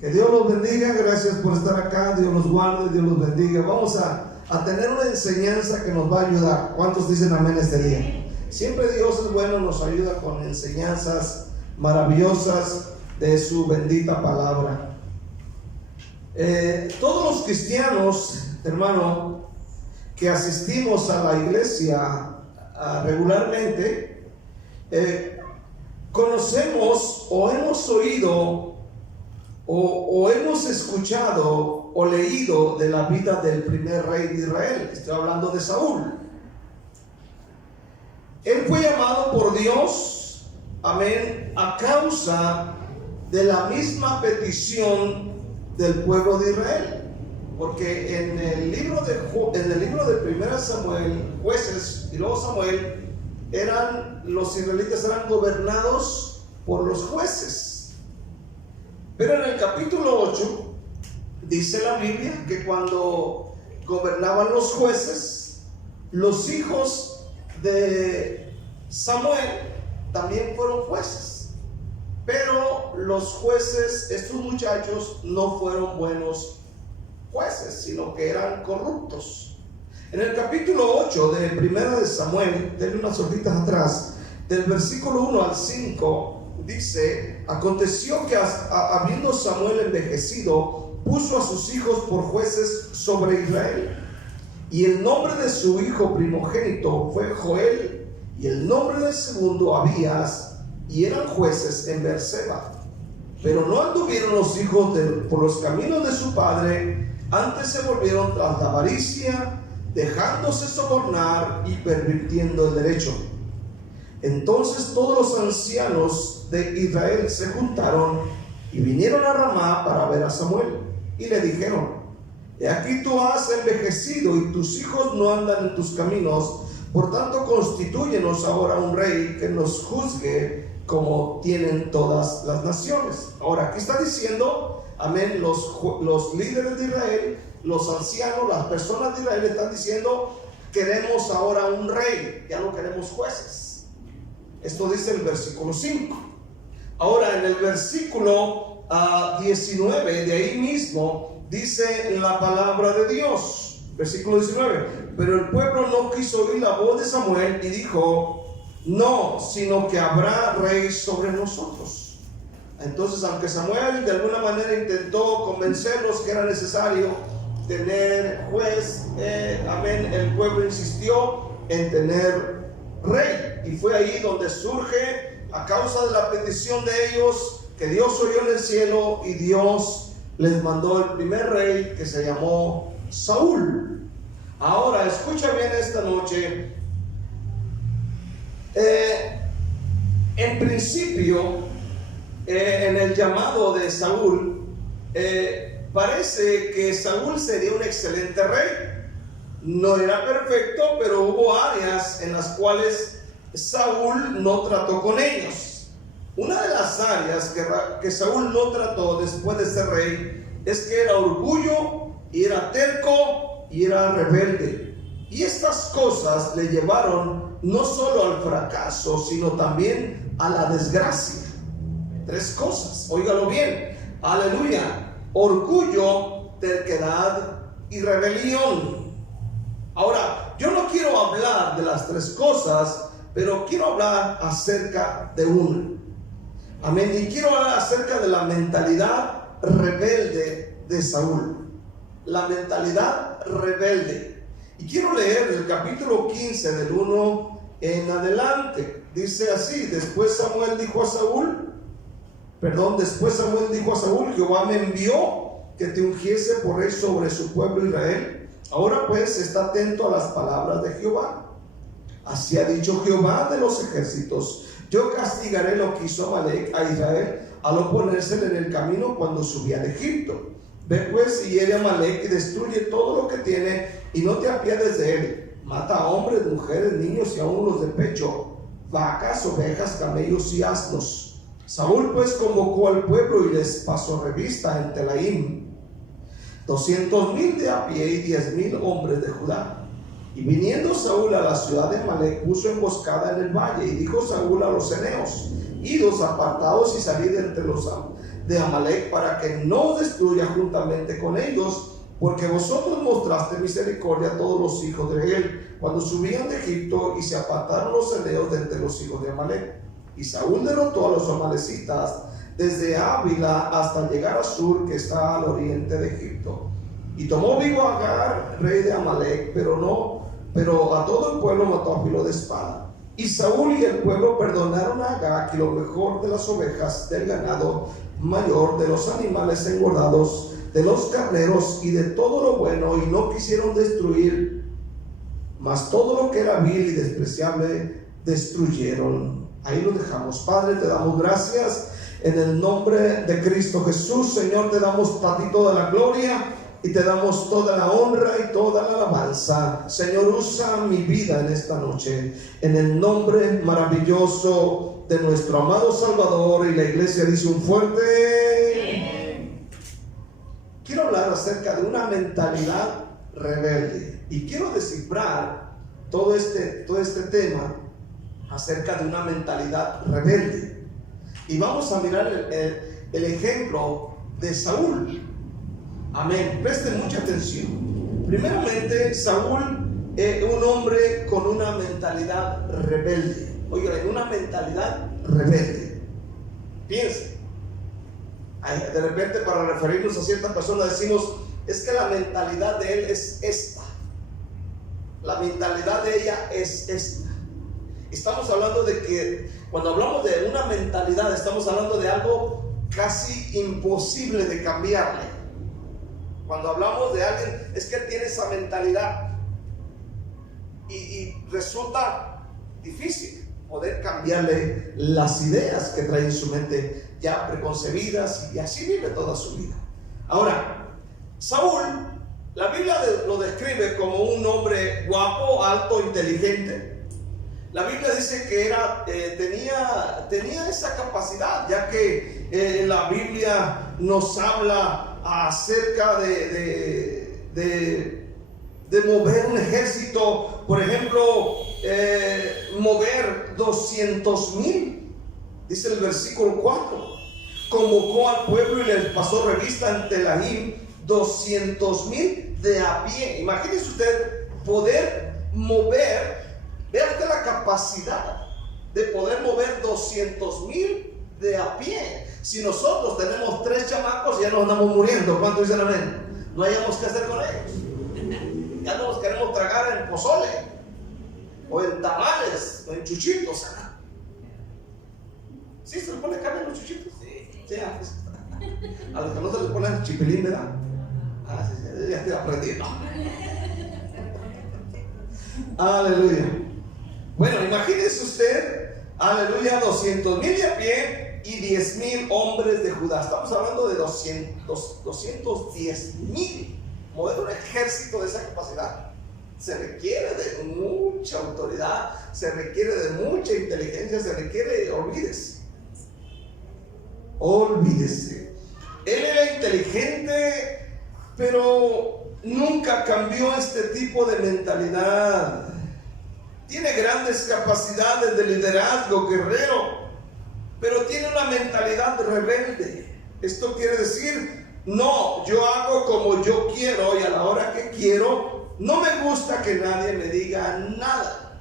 Que Dios los bendiga, gracias por estar acá, Dios los guarde, Dios los bendiga. Vamos a tener una enseñanza que nos va a ayudar. ¿Cuántos dicen amén este día? Siempre Dios es bueno, nos ayuda con enseñanzas maravillosas de su bendita palabra. Todos los cristianos, hermano, que asistimos a la iglesia regularmente, conocemos o hemos oído o hemos escuchado o leído de la vida del primer rey de Israel. Estoy hablando de Saúl. Él fue llamado por Dios, amén, a causa de la misma petición del pueblo de Israel. Porque en el libro de 1 Samuel, Jueces y luego Samuel, los israelitas eran gobernados por los jueces. Pero en el capítulo 8 dice la Biblia que cuando gobernaban los jueces, los hijos de Samuel también fueron jueces. Pero los jueces, estos muchachos, no fueron buenos jueces, sino que eran corruptos. En el capítulo 8 de 1 Samuel, denle unas hojitas atrás, del versículo 1 al 5, dice: aconteció que habiendo Samuel envejecido, puso a sus hijos por jueces sobre Israel. Y el nombre de su hijo primogénito fue Joel, y el nombre del segundo Abías, y eran jueces en Beerseba. Pero no anduvieron los hijos por los caminos de su padre, antes se volvieron tras la avaricia, dejándose sobornar y pervirtiendo el derecho. Entonces todos los ancianos de Israel se juntaron y vinieron a Ramá para ver a Samuel, y le dijeron: he aquí tú has envejecido y tus hijos no andan en tus caminos, por tanto constitúyenos ahora un rey que nos juzgue como tienen todas las naciones. Ahora aquí está diciendo, amén, los líderes de Israel, los ancianos, las personas de Israel están diciendo: queremos ahora un rey, ya no queremos jueces. Esto dice el versículo 5. Ahora en el versículo 19, de ahí mismo, dice la palabra de Dios. Versículo 19: pero el pueblo no quiso oír la voz de Samuel y dijo: no, sino que habrá rey sobre nosotros. Entonces, aunque Samuel de alguna manera intentó convencerlos que era necesario tener juez, amén, el pueblo insistió en tener rey. Y fue ahí donde surge, a causa de la petición de ellos, que Dios oyó en el cielo y Dios les mandó el primer rey, que se llamó Saúl. Ahora escucha bien esta noche. En principio, en el llamado de Saúl, parece que Saúl sería un excelente rey. No era perfecto, pero hubo áreas en las cuales Saúl no trató con ellos. Una de las áreas que Saúl no trató después de ser rey es que era orgullo, y era terco, y era rebelde. Y estas cosas le llevaron no solo al fracaso, sino también a la desgracia. 3 cosas, óigalo bien, aleluya: orgullo, terquedad y rebelión. Ahora, yo no quiero hablar de las 3 cosas, pero quiero hablar acerca de una. Amén. Y quiero hablar acerca de la mentalidad rebelde de Saúl. La mentalidad rebelde. Y quiero leer el capítulo 15 del 1 en adelante. Dice así: después Samuel dijo a Saúl, Jehová me envió que te ungiese por rey sobre su pueblo Israel. Ahora pues está atento a las palabras de Jehová. Así ha dicho Jehová de los ejércitos: yo castigaré lo que hizo Amalec a Israel al oponérsele en el camino cuando subía de Egipto. Ve pues y hiere a Amalec y destruye todo lo que tiene, y no te apiades de él. Mata a hombres, mujeres, niños y aún los de pecho, vacas, ovejas, camellos y asnos. Saúl pues convocó al pueblo y les pasó revista en Telaim 200,000 de a pie y 10,000 hombres de Judá. Y viniendo Saúl a la ciudad de Amalec, puso emboscada en el valle. Y dijo Saúl a los ceneos: idos, apartados y salid entre de Amalec para que no destruya juntamente con ellos, porque vosotros mostraste misericordia a todos los hijos de Israel cuando subían de Egipto y se apartaron los ceneos de entre los hijos de Amalec. Y Saúl derrotó a los amalecitas desde Ávila hasta llegar a Sur, que está al oriente de Egipto. Y tomó vivo a Agar, rey de Amalec, pero a todo el pueblo mató a filo de espada. Y Saúl y el pueblo perdonaron a Agag y lo mejor de las ovejas, del ganado mayor, de los animales engordados, de los carneros y de todo lo bueno, y no quisieron destruir, mas todo lo que era vil y despreciable destruyeron. Ahí lo dejamos. Padre, te damos gracias en el nombre de Cristo Jesús. Señor, te damos a ti toda la gloria y te damos toda la honra y toda la alabanza. Señor, usa mi vida en esta noche, en el nombre maravilloso de nuestro amado Salvador. Y la iglesia dice un fuerte amén. Quiero hablar acerca de una mentalidad rebelde, y quiero descifrar todo este tema acerca de una mentalidad rebelde. Y vamos a mirar el ejemplo de Saúl. Amén. Presten mucha atención. Primeramente, Saúl, un hombre con una mentalidad rebelde. Oigan, una mentalidad rebelde. Piensen. De repente, para referirnos a cierta persona, decimos: es que la mentalidad de él es esta. La mentalidad de ella es esta. Estamos hablando de que cuando hablamos de una mentalidad, estamos hablando de algo casi imposible de cambiarle. Cuando hablamos de alguien, es que él tiene esa mentalidad y resulta difícil poder cambiarle las ideas que trae en su mente ya preconcebidas, y así vive toda su vida. Ahora, Saúl, la Biblia lo describe como un hombre guapo, alto, inteligente. La Biblia dice que tenía esa capacidad, ya que la Biblia nos habla acerca de mover un ejército. Por ejemplo, mover 200,000, dice el versículo 4. Convocó al pueblo y les pasó revista ante Telaim 200,000 de a pie. Imagínese usted poder mover. Vea usted la capacidad de poder mover 200,000 de a pie. Si nosotros tenemos 3 chamacos, ya nos andamos muriendo. ¿Cuántos dicen amén? No hayamos que hacer con ellos. Ya nos queremos tragar en pozole, o en tamales, o en chuchitos. ¿Sí se le pone carne en los chuchitos? Sí. A los que no se les pone chipilín, ¿verdad? Sí, ya estoy aprendiendo. Aleluya. Bueno, imagínese usted, aleluya, 200,000 de a pie y 10,000 hombres de Judá. Estamos hablando de 210,000. Mover un ejército de esa capacidad se requiere de mucha autoridad, se requiere de mucha inteligencia, se requiere, olvídese. Él era inteligente, pero nunca cambió este tipo de mentalidad. Tiene grandes capacidades de liderazgo, guerrero, pero tiene una mentalidad rebelde. Esto quiere decir: no, yo hago como yo quiero y a la hora que quiero. No me gusta que nadie me diga nada.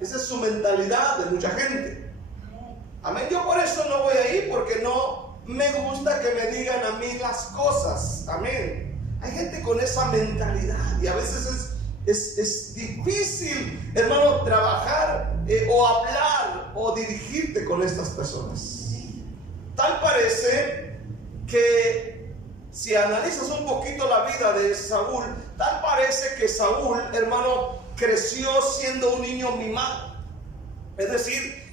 Esa es su mentalidad de mucha gente. Amén. Yo por eso no voy a ir, porque no me gusta que me digan a mí las cosas. Amén. Hay gente con esa mentalidad y a veces es difícil, hermano, trabajar o hablar o dirigirte con estas personas. Tal parece que si analizas un poquito la vida de Saúl, tal parece que Saúl, hermano, creció siendo un niño mimado. Es decir,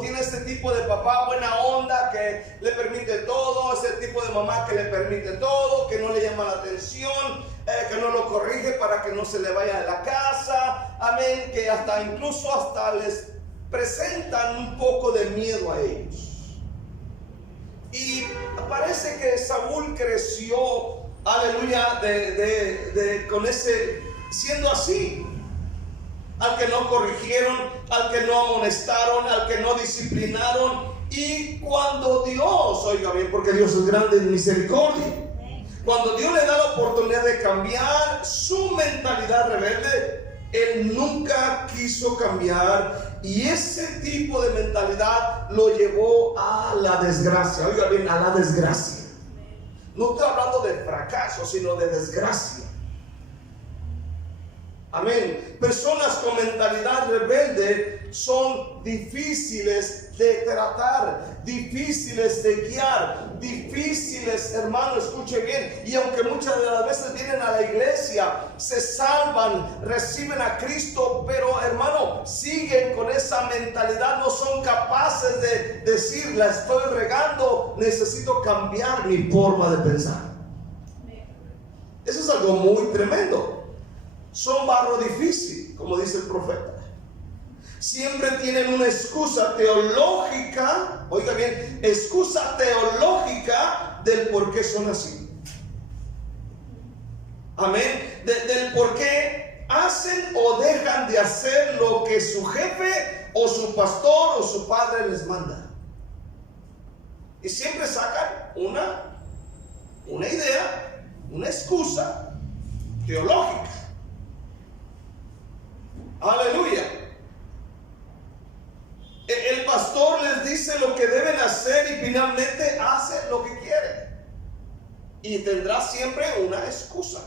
tiene este tipo de papá buena onda que le permite todo, ese tipo de mamá que le permite todo, que no le llama la atención, que no lo corrige para que no se le vaya de la casa, amén, que incluso les presentan un poco de miedo a ellos. Y parece que Saúl creció, aleluya, siendo así. Al que no corrigieron, al que no amonestaron, al que no disciplinaron. Y cuando Dios oiga bien, porque Dios es grande en misericordia. Cuando Dios le da la oportunidad de cambiar su mentalidad rebelde, Él nunca quiso cambiar, y ese tipo de mentalidad lo llevó a la desgracia. Oiga bien, a la desgracia. No estoy hablando de fracaso, sino de desgracia. Amén. Personas con mentalidad rebelde son difíciles de tratar, difíciles de guiar, difíciles, hermano, escuche bien. Y aunque muchas de las veces vienen a la iglesia, se salvan, reciben a Cristo, pero hermano, siguen con esa mentalidad, no son capaces de decir, la estoy regando, necesito cambiar mi forma de pensar. Eso es algo muy tremendo. Son barro difícil, como dice el profeta. Siempre tienen una excusa teológica, oiga bien, excusa teológica del por qué son así. Amén. Del por qué hacen o dejan de hacer lo que su jefe o su pastor o su padre les manda. Y siempre sacan una idea, una excusa teológica. Aleluya. El pastor les dice lo que deben hacer y finalmente hacen lo que quieren. Y tendrá siempre una excusa.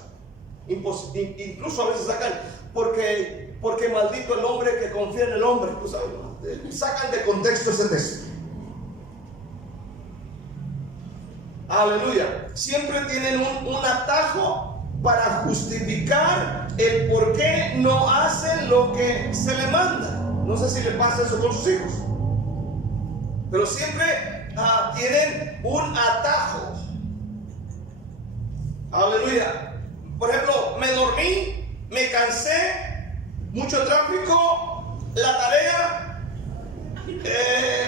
Incluso a veces sacan, porque maldito el hombre que confía en el hombre. Pues, sacan de contexto ese texto. Aleluya. Siempre tienen un atajo para justificar el por qué no hacen lo que se le manda. No sé si le pasa eso con sus hijos, pero siempre tienen un atajo. Aleluya. Por ejemplo, me dormí, me cansé, mucho tráfico, la tarea,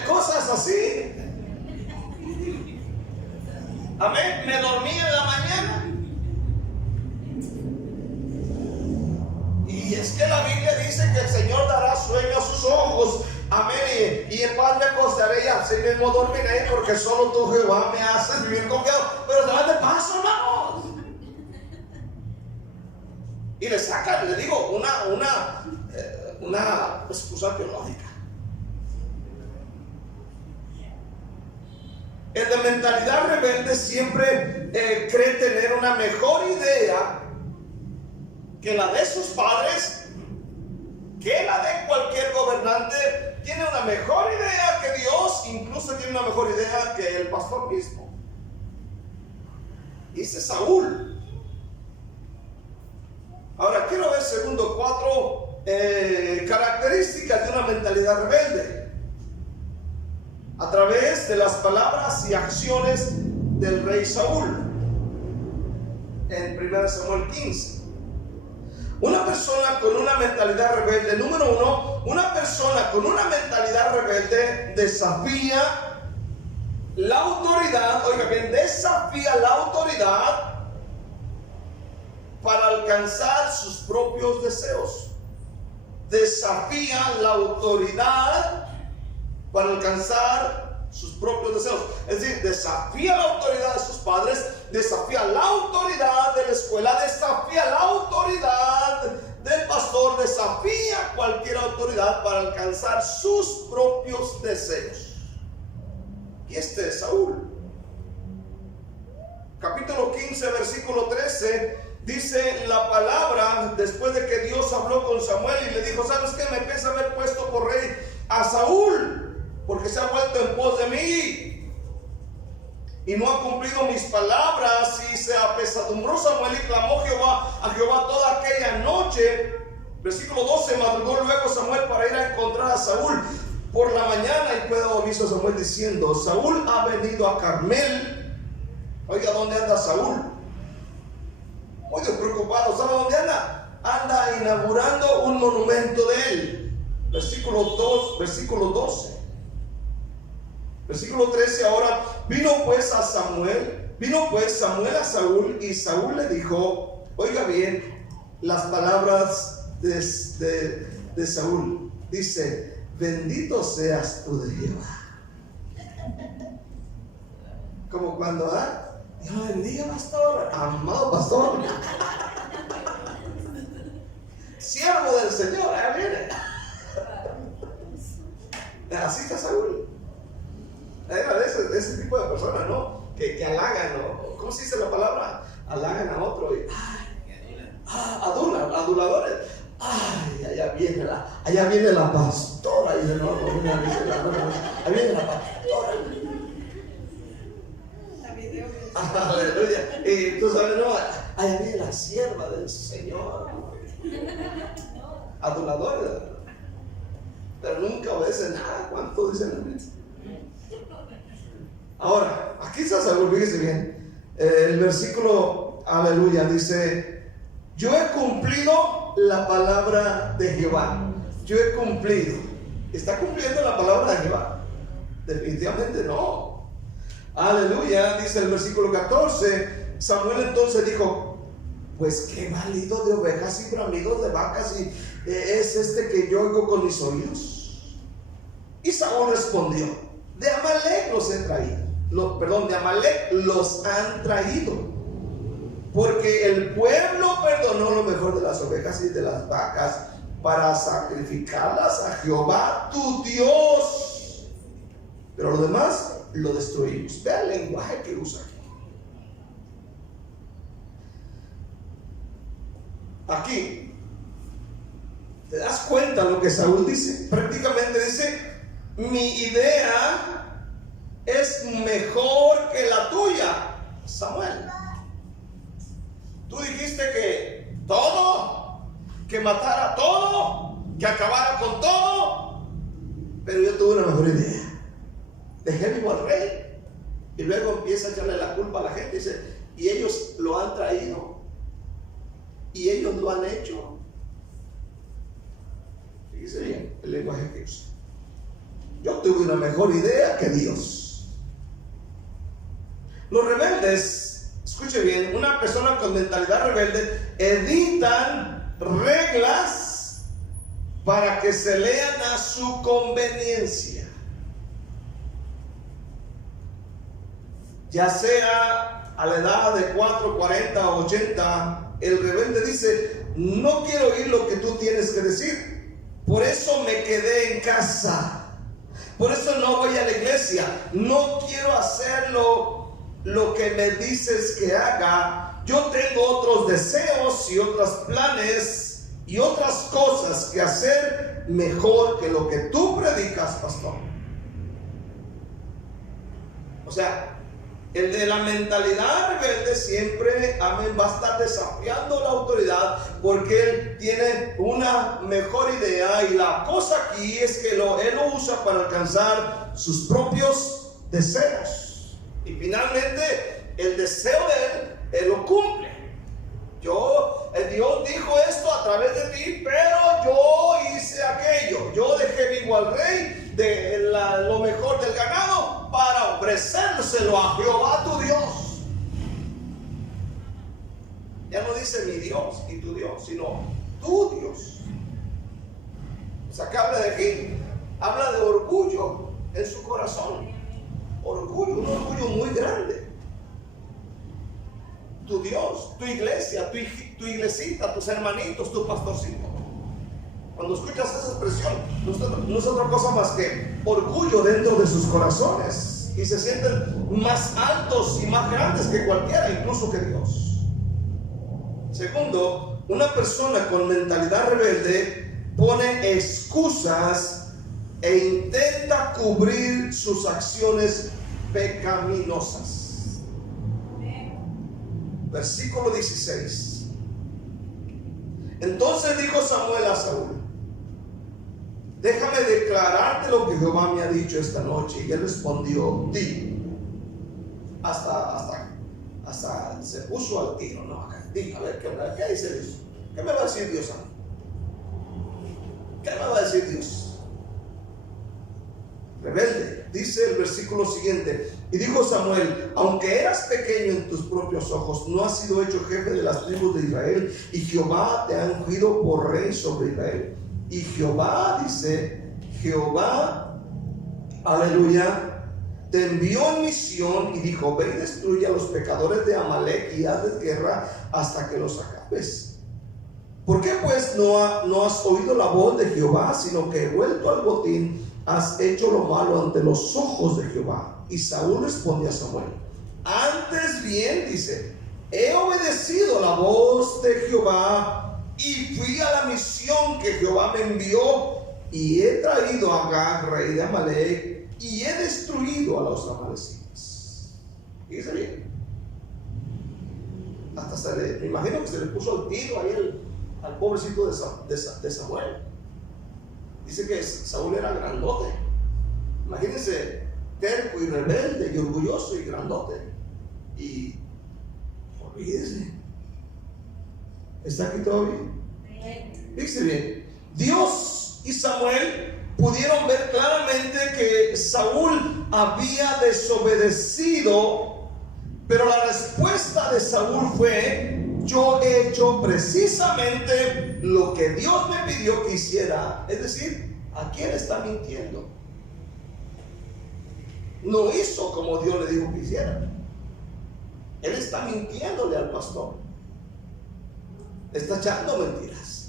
cosas así. Amén. Me dormí en la mañana. Y es que la Biblia dice que el Señor dará sueño a sus ojos. Amén. Y en paz me acostaré y así mismo dormiré, porque solo tú, Jehová, me haces vivir confiado. Pero se van de paso, hermanos. Y le sacan, le digo, una excusa teológica. El de mentalidad rebelde siempre cree tener una mejor idea que la de sus padres, que la de cualquier gobernante. Tiene una mejor idea que Dios, incluso tiene una mejor idea que el pastor mismo. Dice Saúl. Ahora quiero ver segundo 4 características de una mentalidad rebelde a través de las palabras y acciones del rey Saúl en 1 Samuel 15. Una persona con una mentalidad rebelde, número 1, una persona con una mentalidad rebelde desafía la autoridad, oiga bien, desafía la autoridad para alcanzar sus propios deseos. Desafía la autoridad para alcanzar sus propios deseos. Es decir, desafía la autoridad de sus padres, desafía la autoridad de la escuela, desafía la autoridad del pastor, desafía cualquier autoridad para alcanzar sus propios deseos. Y este es Saúl. Capítulo 15, versículo 13, dice la palabra, después de que Dios habló con Samuel y le dijo: ¿sabes qué? Me pesa haber puesto por rey a Saúl, porque se ha vuelto en pos de mí y no ha cumplido mis palabras. Y se apesadumbró Samuel y clamó a Jehová toda aquella noche. Versículo 12, madrugó luego Samuel para ir a encontrar a Saúl por la mañana, y fue dado aviso a Samuel diciendo: Saúl ha venido a Carmel. Oiga, ¿dónde anda Saúl? Muy preocupado. ¿Sabe dónde anda? Anda inaugurando un monumento de él. Versículo 12. Versículo 13 ahora. Vino pues Samuel a Saúl, y Saúl le dijo, oiga bien las palabras de Saúl. Dice: bendito seas tú de Jehová. Como cuando, Dios bendiga, pastor, amado pastor, siervo del Señor, ahí viene. Así está Saúl. Era de ese tipo de personas, ¿no? Que halagan, ¿no? ¿Cómo se dice la palabra? Halagan a otro y aduladores. Ay, allá viene la pastora. Y no, ahí viene la pastora. Aleluya. Y tú sabes, no, allá viene la sierva del Señor. Aduladores. Pero nunca obedecen nada. ¿Cuánto dicen la mente? Ahora, aquí está Saúl, fíjese bien. El versículo, aleluya, dice: yo he cumplido la palabra de Jehová. Yo he cumplido. ¿Está cumpliendo la palabra de Jehová? Definitivamente no. Aleluya, dice el versículo 14. Samuel entonces dijo: pues qué balido de ovejas y bramidos de vacas es este que yo oigo con mis oídos. Y Saúl respondió: de Amalek los he traído. De Amalek los han traído, porque el pueblo perdonó lo mejor de las ovejas y de las vacas para sacrificarlas a Jehová tu Dios, pero lo demás lo destruimos. Vea el lenguaje que usa aquí. ¿Te das cuenta lo que Saúl dice? Prácticamente dice: mi idea es mejor que la tuya, Samuel. Tú dijiste que todo, que matara todo, que acabara con todo, pero yo tuve una mejor idea. Dejé vivo al rey. Y luego empieza a echarle la culpa a la gente. Dice: y ellos lo han traído, y ellos lo han hecho. Fíjese bien el lenguaje que usa. Yo tuve una mejor idea que Dios. Los rebeldes, escuche bien, una persona con mentalidad rebelde editan reglas para que se lean a su conveniencia. Ya sea a la edad de 4, 40 o 80, el rebelde dice: no quiero oír lo que tú tienes que decir, por eso me quedé en casa, por eso no voy a la iglesia, no quiero hacerlo lo que me dices que haga. Yo tengo otros deseos y otros planes y otras cosas que hacer mejor que lo que tú predicas, pastor. O sea, el de la mentalidad rebelde siempre, amén, va a estar desafiando la autoridad porque él tiene una mejor idea, y la cosa aquí es que él lo usa para alcanzar sus propios deseos. Y finalmente el deseo de él lo cumple. Dios dijo esto a través de ti, pero yo hice aquello. Yo dejé vivo al rey de lo mejor del ganado para ofrecérselo a Jehová tu Dios. Ya no dice mi Dios y tu Dios, sino tu Dios. O sea, que habla de aquí, habla de orgullo en su corazón. Orgullo, un orgullo muy grande. Tu Dios, tu iglesia, tu iglesita, tus hermanitos, tu pastorcito. Cuando escuchas esa expresión, no es otra cosa más que orgullo dentro de sus corazones, y se sienten más altos y más grandes que cualquiera, incluso que Dios. Segundo, una persona con mentalidad rebelde pone excusas e intenta cubrir sus acciones pecaminosas. Versículo 16. Entonces dijo Samuel a Saúl: déjame declararte lo que Jehová me ha dicho esta noche. Y él respondió: di. Hasta se puso al tiro, ¿no? Di, a ver, ¿qué dice Dios? ¿Qué me va a decir Dios a mí? ¿Qué me va a decir Dios? Rebelde. Dice el versículo siguiente: y dijo Samuel: aunque eras pequeño en tus propios ojos, no has sido hecho jefe de las tribus de Israel, y Jehová te ha ungido por rey sobre Israel. Y Jehová, dice, Jehová, aleluya, te envió en misión y dijo: ve y destruye a los pecadores de Amalek y hazles guerra hasta que los acabes. ¿Por qué pues no has oído la voz de Jehová, sino que vuelto al botín has hecho lo malo ante los ojos de Jehová? Y Saúl respondió a Samuel: antes bien, dice, he obedecido la voz de Jehová y fui a la misión que Jehová me envió, y he traído a Agag, rey de Amalek, y he destruido a los amalecitas. Fíjese bien. Hasta me imagino que se le puso el tiro ahí al pobrecito de Samuel. Dice que Saúl era grandote. Imagínense, terco y rebelde y orgulloso y grandote. Y olvídese, ¿está aquí todavía? Fíjese bien. Dios y Samuel pudieron ver claramente que Saúl había desobedecido, pero la respuesta de Saúl fue: yo he hecho precisamente lo que Dios me pidió que hiciera. Es decir, ¿a quién está mintiendo? No hizo como Dios le dijo que hiciera. Él está mintiéndole al pastor. Está echando mentiras.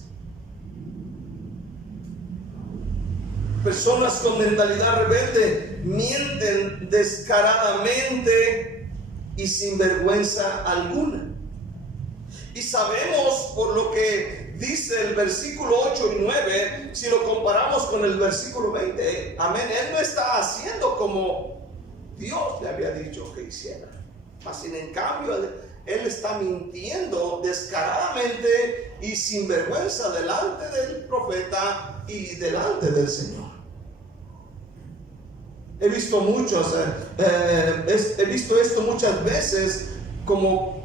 Personas con mentalidad rebelde mienten descaradamente y sin vergüenza alguna. Y sabemos por lo que dice el versículo 8 y 9, si lo comparamos con el versículo 20, amén, él no está haciendo como Dios le había dicho que hiciera. Mas sin en cambio, él está mintiendo descaradamente y sin vergüenza delante del profeta y delante del Señor. He visto esto muchas veces como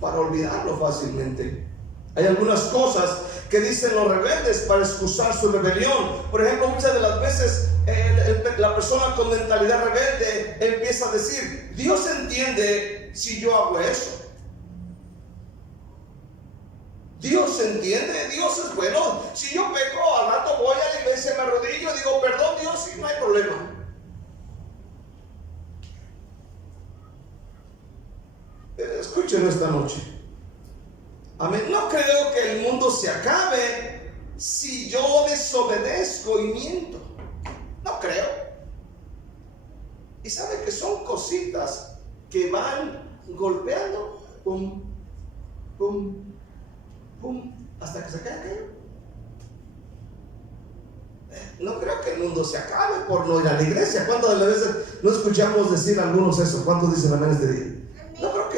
para olvidarlo fácilmente. Hay algunas cosas que dicen los rebeldes para excusar su rebelión. Por ejemplo, muchas de las veces la persona con mentalidad rebelde empieza a decir: Dios entiende si yo hago eso. Dios entiende, Dios es bueno. Si yo peco, al rato voy a la iglesia, me arrodillo y digo: perdón Dios, y no hay problema. Escúchenlo esta noche. Amén. No creo que el mundo se acabe si yo desobedezco y miento. No creo. Y sabe que son cositas que van golpeando, pum, pum, pum, hasta que se cae aquello. No creo que el mundo se acabe por no ir a la iglesia. ¿Cuántas de las veces no escuchamos decir a algunos eso? ¿Cuántos dicen amén este día? No creo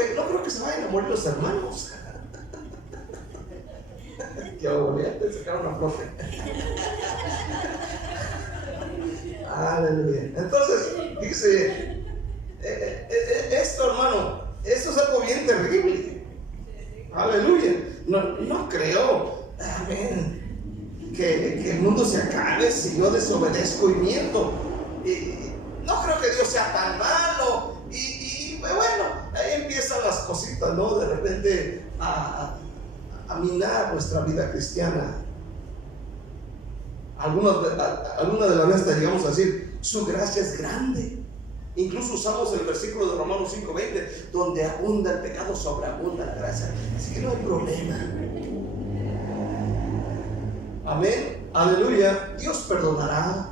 que se vayan a morir los hermanos. Que te sacaron una flote. Aleluya. Entonces, fíjese, esto, hermano, esto es algo bien terrible. Aleluya. No creo, amén, que el mundo se acabe si yo desobedezco y miento. No creo que Dios sea tan malo. Y bueno, ahí empiezan las cositas, ¿no? De repente a minar nuestra vida cristiana. Algunas de las veces llegamos a decir: su gracia es grande. Incluso usamos el versículo de Romanos 5:20, donde abunda el pecado, sobreabunda la gracia. Así que no hay problema. Amén, aleluya. Dios perdonará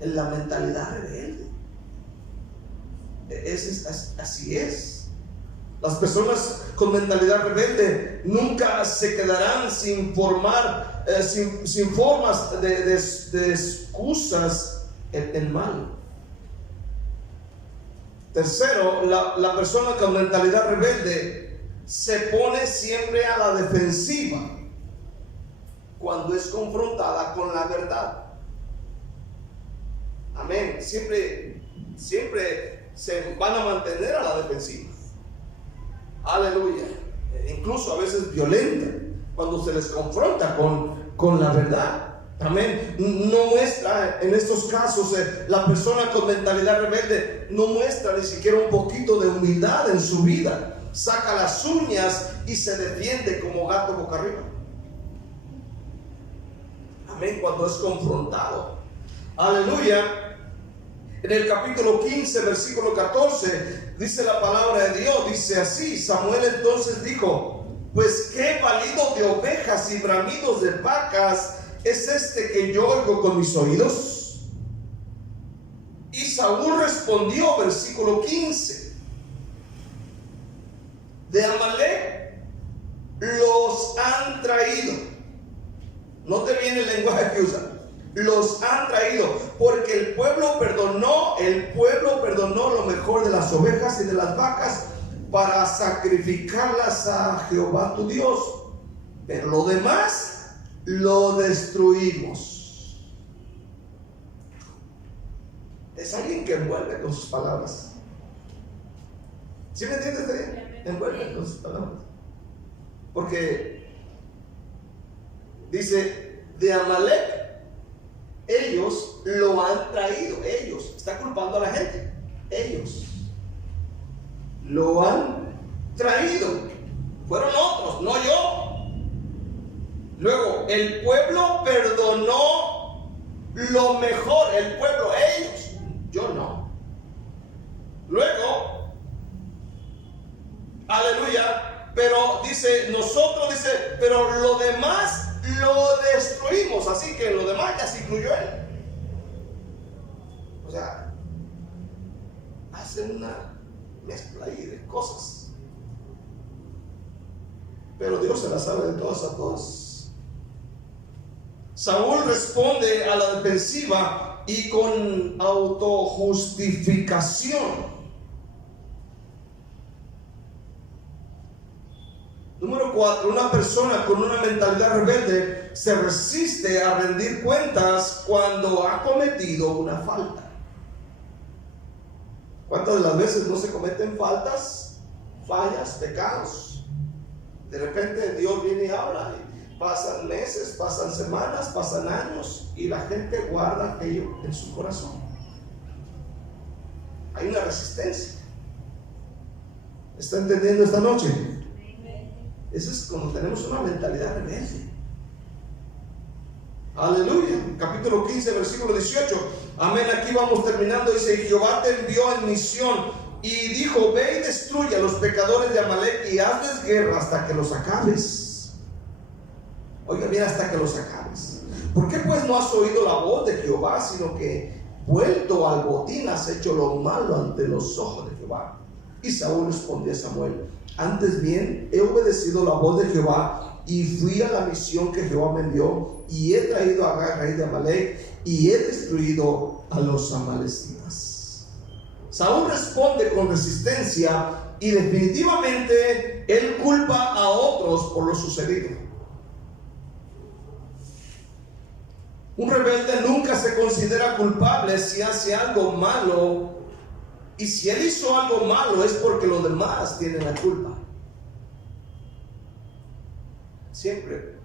en la mentalidad rebelde. Así es. Las personas con mentalidad rebelde nunca se quedarán sin formas de excusas en mal. Tercero, la persona con mentalidad rebelde se pone siempre a la defensiva cuando es confrontada con la verdad. Amén. Siempre se van a mantener a la defensiva. Aleluya. Incluso a veces violenta cuando se les confronta con la verdad. Amén. No muestra, en estos casos, la persona con mentalidad rebelde no muestra ni siquiera un poquito de humildad en su vida. Saca las uñas y se defiende como gato boca arriba. Amén. Cuando es confrontado. Aleluya. En el capítulo 15, versículo 14, dice la palabra de Dios, dice así: Samuel entonces dijo: pues qué balido de ovejas y bramidos de vacas es este que yo oigo con mis oídos. Y Saúl respondió, versículo 15: de Amalek los han traído. Note bien el lenguaje que usa: los han traído, porque el pueblo perdonó lo mejor de las ovejas y de las vacas para sacrificarlas a Jehová tu Dios, pero lo demás lo destruimos. Es alguien que envuelve con sus palabras. ¿Sí me entiendes? Envuelve con sus palabras, porque dice: de Amalek ellos lo han traído. Ellos, está culpando a la gente. Ellos lo han traído. Fueron otros, no yo. Luego, el pueblo perdonó lo mejor. El pueblo, ellos, yo no. Luego, aleluya, pero dice, nosotros, dice, pero lo demás lo destruimos. Así que lo demás ya se incluyó él. O sea, hacen una mezcla ahí de cosas, pero Dios se las sabe de todas a todas. Saúl responde a la defensiva y con autojustificación. Número 4, una persona con una mentalidad rebelde se resiste a rendir cuentas cuando ha cometido una falta. ¿Cuántas de las veces no se cometen faltas, fallas, pecados? De repente Dios viene y habla, y pasan meses, pasan semanas, pasan años, y la gente guarda aquello en su corazón. Hay una resistencia. ¿Está entendiendo esta noche? Eso es cuando tenemos una mentalidad rebelde. Aleluya. Capítulo 15, versículo 18. Amén. Aquí vamos terminando. Dice: Jehová te envió en misión y dijo: ve y destruye a los pecadores de Amalek y hazles guerra hasta que los acabes. Oiga bien, hasta que los acabes. ¿Por qué pues no has oído la voz de Jehová, sino que vuelto al botín has hecho lo malo ante los ojos de Jehová? Y Saúl respondió a Samuel: antes bien he obedecido la voz de Jehová y fui a la misión que Jehová me envió, y he traído a Agag, rey de Amalek, y he destruido a los amalecitas. Saúl responde con resistencia y definitivamente él culpa a otros por lo sucedido. Un rebelde nunca se considera culpable si hace algo malo, y si él hizo algo malo es porque los demás tienen la culpa. Siempre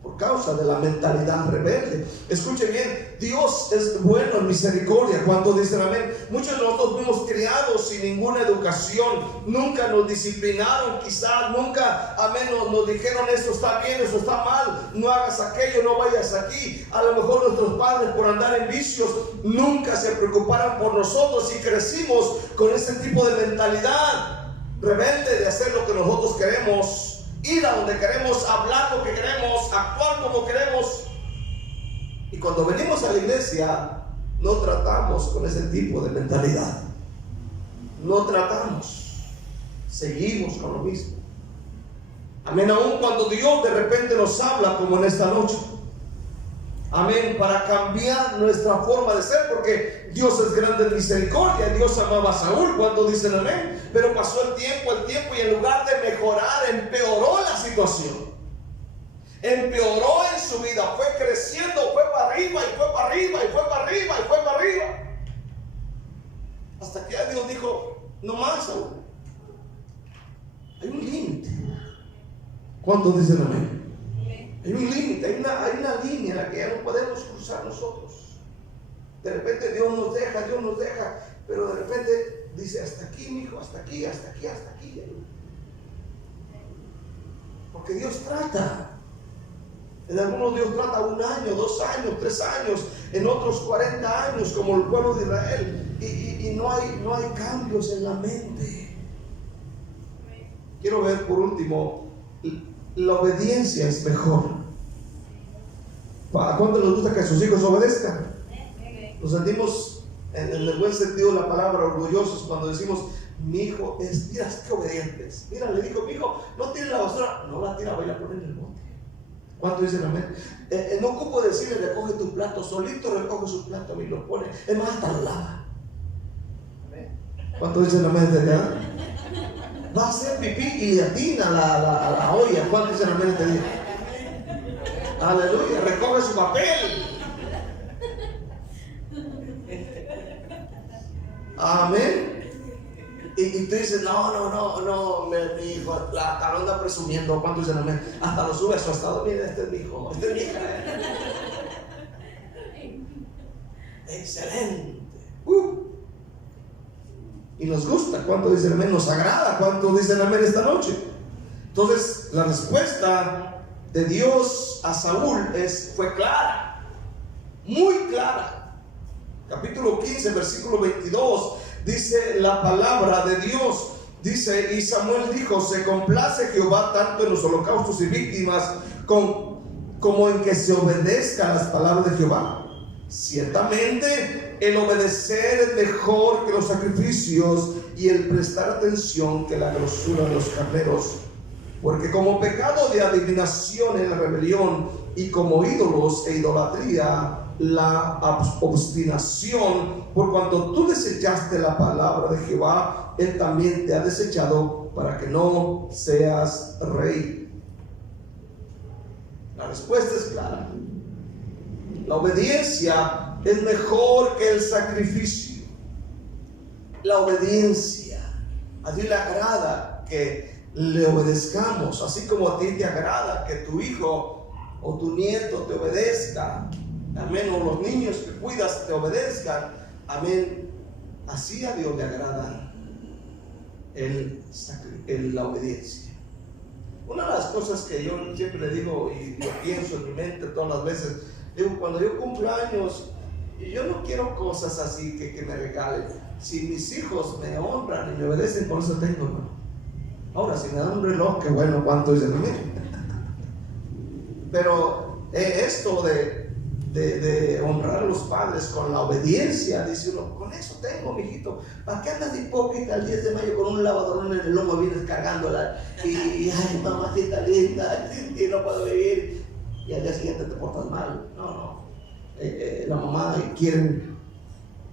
por causa de la mentalidad rebelde. Escuche bien, Dios es bueno en misericordia. ¿Cuántos dicen amén? Muchos de nosotros fuimos criados sin ninguna educación, nunca nos disciplinaron, quizás nunca, amén, nos dijeron: esto está bien, esto está mal, no hagas aquello, no vayas aquí. A lo mejor nuestros padres, por andar en vicios, nunca se preocuparon por nosotros, y crecimos con ese tipo de mentalidad rebelde de hacer lo que nosotros queremos, ir a donde queremos, hablar lo que queremos, actuar como queremos. Y cuando venimos a la iglesia, no tratamos con ese tipo de mentalidad. No tratamos. Seguimos con lo mismo. Amén. Aún cuando Dios de repente nos habla, como en esta noche. Amén. Para cambiar nuestra forma de ser, porque Dios es grande en misericordia. Dios amaba a Saúl. ¿Cuántos dicen amén? Pero pasó el tiempo, y en lugar de mejorar, empeoró la situación. Empeoró en su vida. Fue creciendo, fue para arriba, y fue para arriba, y fue para arriba, y fue para arriba. Hasta que ya Dios dijo: no más, Saúl. Hay un límite. ¿Cuántos dicen amén? Hay un límite, hay una línea en la que ya no podemos cruzar nosotros. De repente Dios nos deja, pero de repente dice: hasta aquí, mi hijo, hasta aquí, hasta aquí, hasta aquí. Porque Dios trata. En algunos Dios trata 1 año, 2 años, 3 años, en otros 40 años, como el pueblo de Israel. y no hay cambios en la mente. Quiero ver por último, la obediencia es mejor. ¿A cuánto nos gusta que sus hijos obedezcan? Nos sentimos en el buen sentido de la palabra orgullosos cuando decimos: mi hijo es, mira qué obedientes. Mira, le dijo: mi hijo no tire la basura, no la tira, va y la pone en el bote. ¿Cuánto dicen amén? No ocupo decirle: recoge tu plato, solito recoge su plato y lo pone, es más, hasta lo lava. ¿Cuánto dicen amén desde allá? Va a hacer pipí y le atina la olla. ¿Cuánto dicen amén este día? Aleluya, recoge su papel. Amén. Y tú dices: no, mi hijo hasta lo anda presumiendo. ¿Cuánto dicen amén? Hasta lo sube a su estado. Mira, este es mi hijo, este es mi hija. Excelente. Y nos gusta. ¿Cuánto dicen amén? Nos agrada. ¿Cuánto dicen amén esta noche? Entonces, la respuesta de Dios a Saúl fue clara, muy clara. Capítulo 15, versículo 22, dice la palabra de Dios. Dice: y Samuel dijo: se complace Jehová tanto en los holocaustos y víctimas como en que se obedezca a las palabras de Jehová. Ciertamente el obedecer es mejor que los sacrificios, y el prestar atención que la grosura de los carneros. Porque como pecado de adivinación es la rebelión, y como ídolos e idolatría la obstinación. Por cuanto tú desechaste la palabra de Jehová, él también te ha desechado, para que no seas rey. La respuesta es clara. La obediencia es mejor que el sacrificio. La obediencia, a Dios le agrada que le obedezcamos, así como a ti te agrada que tu hijo o tu nieto te obedezca. Amén. O los niños que cuidas te obedezcan. Amén. Así a Dios le agrada la obediencia. Una de las cosas que yo siempre le digo y lo pienso en mi mente todas las veces, digo: cuando yo cumplo años, yo no quiero cosas así que me regalen. Si mis hijos me honran y me obedecen, por eso tengo, ¿no? Ahora, si me dan un reloj, qué bueno. ¿Cuánto es de mí? Pero esto de honrar a los padres con la obediencia, dice uno: con eso tengo, mijito. ¿Para qué andas de hipócrita el 10 de mayo con un lavadorón en el lomo, vienes cargándola y ay, mamacita linda, y no puedo vivir, y al día siguiente te portas mal? No. La mamá quieren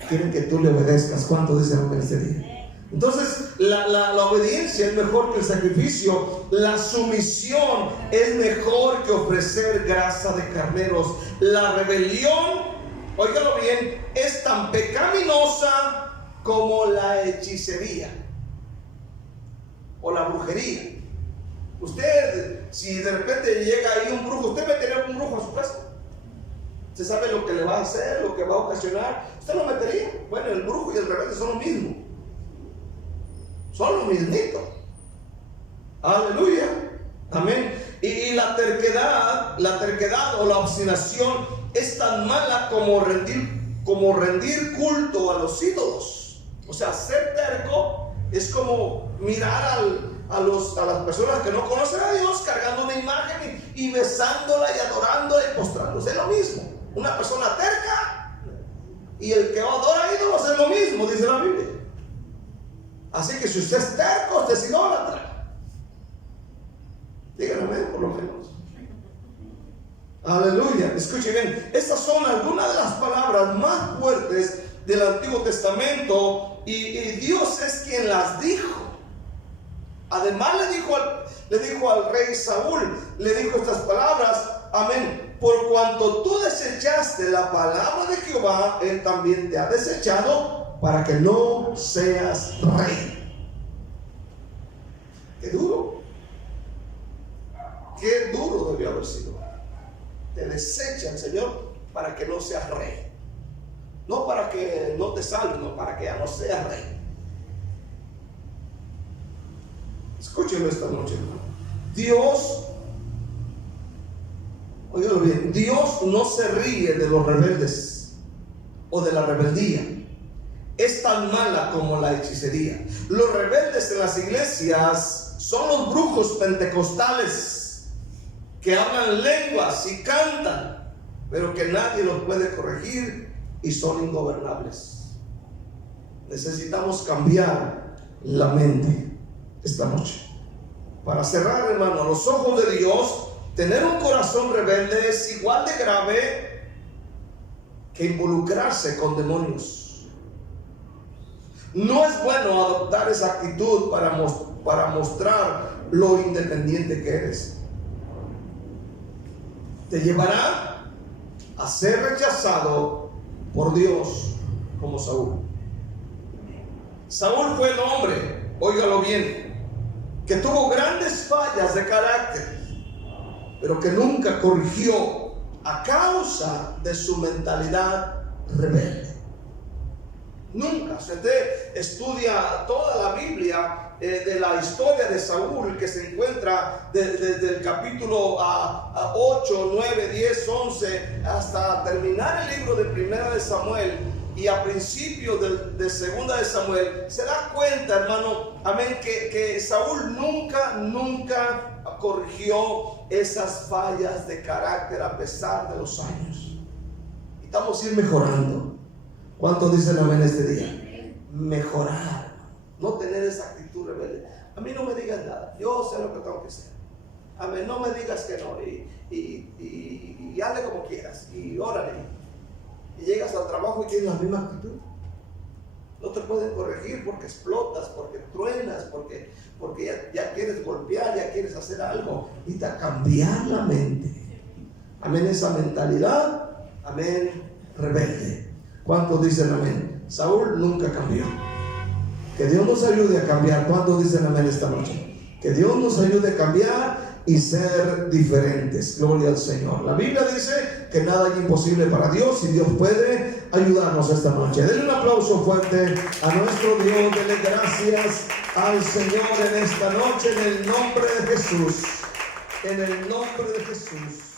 que tú le obedezcas. ¿Cuánto dicen en este día? Entonces, la obediencia es mejor que el sacrificio. La sumisión es mejor que ofrecer grasa de carneros. La rebelión, óigalo bien, es tan pecaminosa como la hechicería o la brujería. Usted, si de repente llega ahí un brujo, ¿usted metería un brujo a su casa? ¿Usted sabe lo que le va a hacer, lo que va a ocasionar? ¿Usted lo metería? Bueno, el brujo y el rebelde son lo mismo. Son lo mismito. Aleluya. Amén. Y la terquedad o la obstinación es tan mala como rendir culto a los ídolos. O sea, ser terco es como mirar a las personas que no conocen a Dios cargando una imagen y besándola y adorándola y postrándose. Es lo mismo. Una persona terca y el que adora ídolos es lo mismo, dice la Biblia. Así que si usted es terco, usted es idólatra. Díganme, por lo menos. Aleluya. Escuchen bien. Estas son algunas de las palabras más fuertes del Antiguo Testamento. Y Dios es quien las dijo. Además le dijo al rey Saúl, le dijo estas palabras. Amén. Por cuanto tú desechaste la palabra de Jehová, él también te ha desechado, para que no seas rey. Qué duro. Qué duro debió haber sido. Te desecha el Señor para que no seas rey. No para que no te salves, no, para que ya no seas rey. Escúchelo esta noche, hermano. Dios, óigalo bien, Dios no se ríe de los rebeldes o de la rebeldía. es tan mala como la hechicería. Los rebeldes en las iglesias son los brujos pentecostales que hablan lenguas y cantan, pero que nadie los puede corregir y son ingobernables. Necesitamos cambiar la mente esta noche. Para cerrar, hermano, a los ojos de Dios, tener un corazón rebelde es igual de grave que involucrarse con demonios. No es bueno adoptar esa actitud para mostrar lo independiente que eres. Te llevará a ser rechazado por Dios como Saúl. Saúl fue el hombre, óigalo bien, que tuvo grandes fallas de carácter, pero que nunca corrigió a causa de su mentalidad rebelde. Nunca. Si usted estudia toda la Biblia de la historia de Saúl, que se encuentra desde el capítulo 8, 9, 10, 11 hasta terminar el libro de Primera de Samuel y a principio de Segunda de Samuel, se da cuenta, hermano, amén, que Saúl nunca corrigió esas fallas de carácter a pesar de los años. Y estamos a ir mejorando. ¿Cuántos dicen amén este día? Mejorar, no tener esa actitud rebelde. A mí no me digas nada, yo sé lo que tengo que hacer. Amén, no me digas que no, y hazle como quieras, y órale. Y llegas al trabajo y tienes la misma actitud. No te pueden corregir porque explotas, porque truenas, porque ya quieres golpear, ya quieres hacer algo. Y te cambiar la mente. Amén, esa mentalidad, amén, rebelde. ¿Cuántos dicen amén? Saúl nunca cambió. Que Dios nos ayude a cambiar. ¿Cuántos dicen amén esta noche? Que Dios nos ayude a cambiar y ser diferentes. Gloria al Señor. La Biblia dice que nada es imposible para Dios y Dios puede ayudarnos esta noche. Denle un aplauso fuerte a nuestro Dios. Denle gracias al Señor en esta noche, en el nombre de Jesús. En el nombre de Jesús.